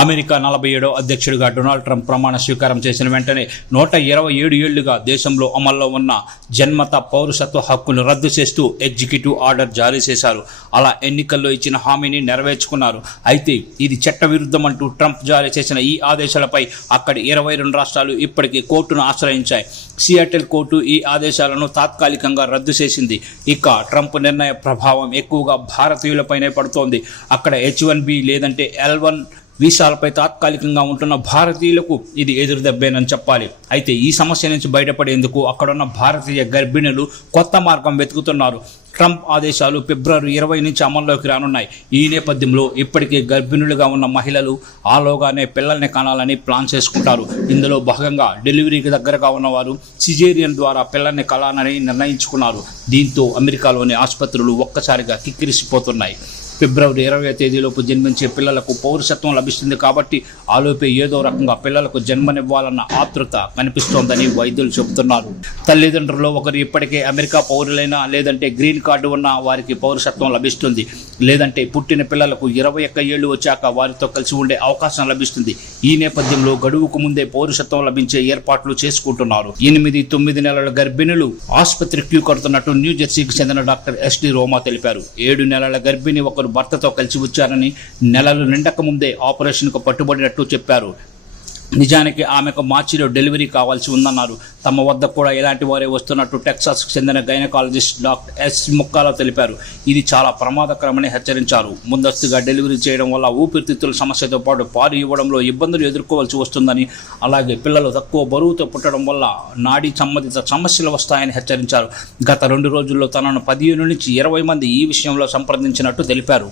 America 47వ అధ్యక్షుడిగా Donald Trump ప్రమాణ స్వీకారం చేసిన వెంటనే 127 ఏళ్లుగా దేశంలో అమల్లో ఉన్న జన్మత పౌరసత్వ హక్కును రద్దు చేస్తూ ఎగ్జిక్యూటివ్ ఆర్డర్ జారీ చేశారు. అలా ఎన్నికల్లో ఇచ్చిన హామీని నెరవేర్చుకున్నారు. అయితే ఇది చట్టవిరుద్ధమంటూ ట్రంప్ జారీ చేసిన ఈ ఆదేశాలపై అక్కడి 22 రాష్ట్రాలు ఇప్పటికే కోర్టును ఆశ్రయించాయి. సియాటెల్ కోర్టు ఈ ఆదేశాలను తాత్కాలికంగా రద్దు చేసింది. ఇక ట్రంప్ నిర్ణయ ప్రభావం ఎక్కువగా భారతీయులపైనే పడుతోంది. అక్కడ H1B లేదంటే L1 వీసాలపై తాత్కాలికంగా ఉంటున్న భారతీయులకు ఇది ఎదురుదెబ్బేనని చెప్పాలి. అయితే ఈ సమస్య నుంచి బయటపడేందుకు అక్కడున్న భారతీయ గర్భిణులు కొత్త మార్గం వెతుకుతున్నారు. ట్రంప్ ఆదేశాలు ఫిబ్రవరి 20 నుంచి అమల్లోకి రానున్నాయి. ఈ నేపథ్యంలో ఇప్పటికే గర్భిణులుగా ఉన్న మహిళలు ఆలోగానే పిల్లల్ని కనాలని ప్లాన్ చేసుకుంటారు. ఇందులో భాగంగా డెలివరీకి దగ్గరగా ఉన్నవారు సిజేరియన్ ద్వారా పిల్లల్ని కనాలని నిర్ణయించుకున్నారు. దీంతో అమెరికాలోని ఆసుపత్రులు ఒక్కసారిగా కిక్కిరిసిపోతున్నాయి. ఫిబ్రవరి 20వ తేదీలోపు జన్మించే పిల్లలకు పౌరసత్వం లభిస్తుంది కాబట్టి ఆలోపే ఏదో రకంగా పిల్లలకు జన్మనివ్వాలన్న ఆతృత కనిపిస్తోందని వైద్యులు చెబుతున్నారు. తల్లిదండ్రులు ఒకరు ఇప్పటికే అమెరికా పౌరులైనా లేదంటే గ్రీన్ కార్డు ఉన్న వారికి పౌరసత్వం లభిస్తుంది. లేదంటే పుట్టిన పిల్లలకు 21 ఏళ్లు వచ్చాక వారితో కలిసి ఉండే అవకాశం లభిస్తుంది. ఈ నేపథ్యంలో గడువుకు ముందే పౌరసత్వం లభించే ఏర్పాట్లు చేసుకుంటున్నారు. 8-9 నెలల గర్భిణులు ఆసుపత్రి క్యూ కడుతున్నట్టు న్యూజెర్సీకి చెందిన డాక్టర్ ఎస్డి రోమా తెలిపారు. 7 నెలల గర్భిణి ఒకరు భర్తతో కలిసి వచ్చారని, నెలలు నిండక ముందే ఆపరేషన్కు పట్టుబడినట్టు చెప్పారు. నిజానికి ఆమెకు మార్చిలో డెలివరీ కావాల్సి ఉందన్నారు. తమ వద్ద కూడా ఇలాంటి వారే వస్తున్నట్టు టెక్సాస్కు చెందిన గైనకాలజిస్ట్ డాక్టర్ ఎస్ ముక్కాలో తెలిపారు. ఇది చాలా ప్రమాదకరమని హెచ్చరించారు. ముందస్తుగా డెలివరీ చేయడం వల్ల ఊపిరితిత్తుల సమస్యతో పాటు పాలు ఇవ్వడంలో ఇబ్బందులు ఎదుర్కోవాల్సి వస్తుందని, అలాగే పిల్లలు తక్కువ బరువుతో పుట్టడం వల్ల నాడీ సంబంధిత సమస్యలు వస్తాయని హెచ్చరించారు. గత 2 రోజుల్లో తనను 15 నుంచి 20 మంది ఈ విషయంలో సంప్రదించినట్టు తెలిపారు.